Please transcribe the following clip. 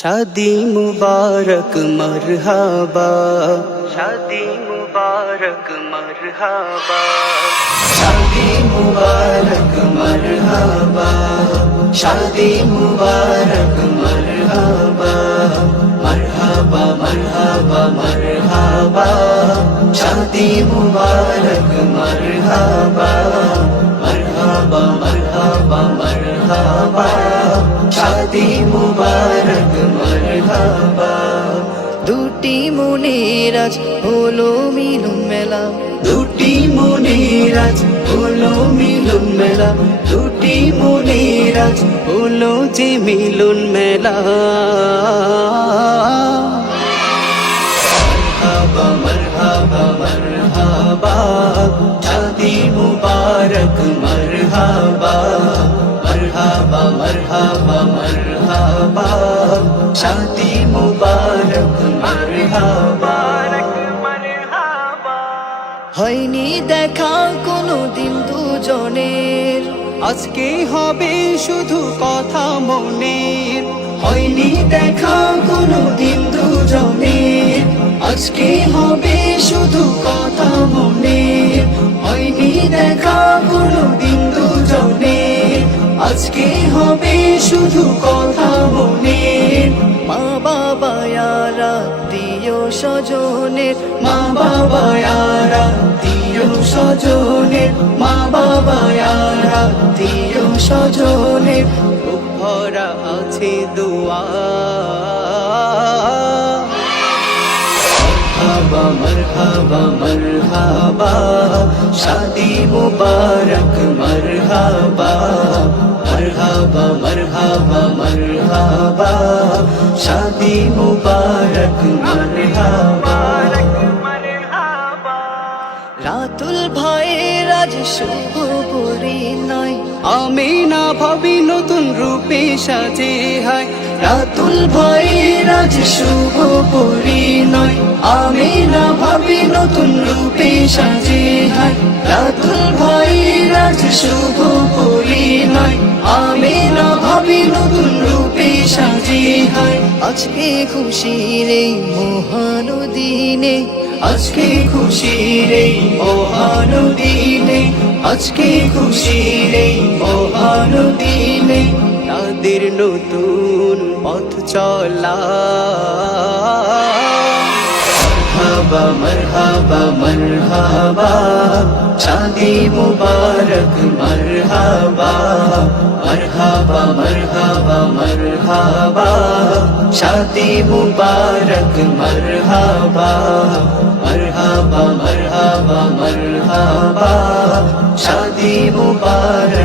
शादी मुबारक मरहबा, शादी मुबारक मरहबा, शादी मुबारक मरहबा, शादी मुबारक मरहबा, मरहबा मरहबा मरहबा, शादी मुबारक मरहबा, मरहबा मरहबा मरहबा, शादी मुबारक मरहबा। দুটি মনের আজ হলো মিলন মেলা, দুটি মনের আজ হলো মিলন মেলা, দুটি মনের আজ হলো যে মিলন মেলা। মারহাবা মারহাবা মারহাবা, শাদি মুবারক মারহাবা, মারহাবা মারহাবা মারহাবা, শাদি মুবারক মারহাবা। হয়নি দেখা কোনো দিন দুজনের, আজকে হবে শুধু কথা মনের। হয়নি দেখা কোনো দিন দুজনের, আজকে হবে শুধু কথা মনের। হয়নি দেখা কোনো দিন দুজনের, আজকে হবে শুধু কথা মনের। মা বাবা আত্মীয় স্বজনের, মা বাবা আত্মীয় স্বজনের, মা বাবা আত্মীয় স্বজনের, বুক ভরা আছে দোয়া। মারহাবা মারহাবা মারহাবা, শাদি মুবারক মারহাবা, মারহাবা মারহাবা মারহাবা, শাদি মুবারক মারহাবা। রাতুল ভাইয়ের আজ শুভ পরিণয়, আমি না ভাবি নতুন রূপে সাজে হয়। রাতুল ভাইয়ের আজ শুভ পরিণয়, আমি না ভাবি নতুন রূপে সাজে হয়। রাতুল ভাইয়ের আজ শুভ পরিণয়, আমি না ভাবি নতুন রূপে সাজে হয়। আজকে খুশির এই মহান দিনে, আজকে খুশির এই মহান দিনে, আজকে খুশির এই মহান দিনে, তাদের নতুন পথ চলা। মারহাবা মারহাবা মারহাবা, শাদি মুবারক মারহাবা, মারহাবা মারহাবা মারহাবা, শাদি মুবারক মারহাবা, মারহাবা মারহাবা মারহাবা, শাদি মুবারক।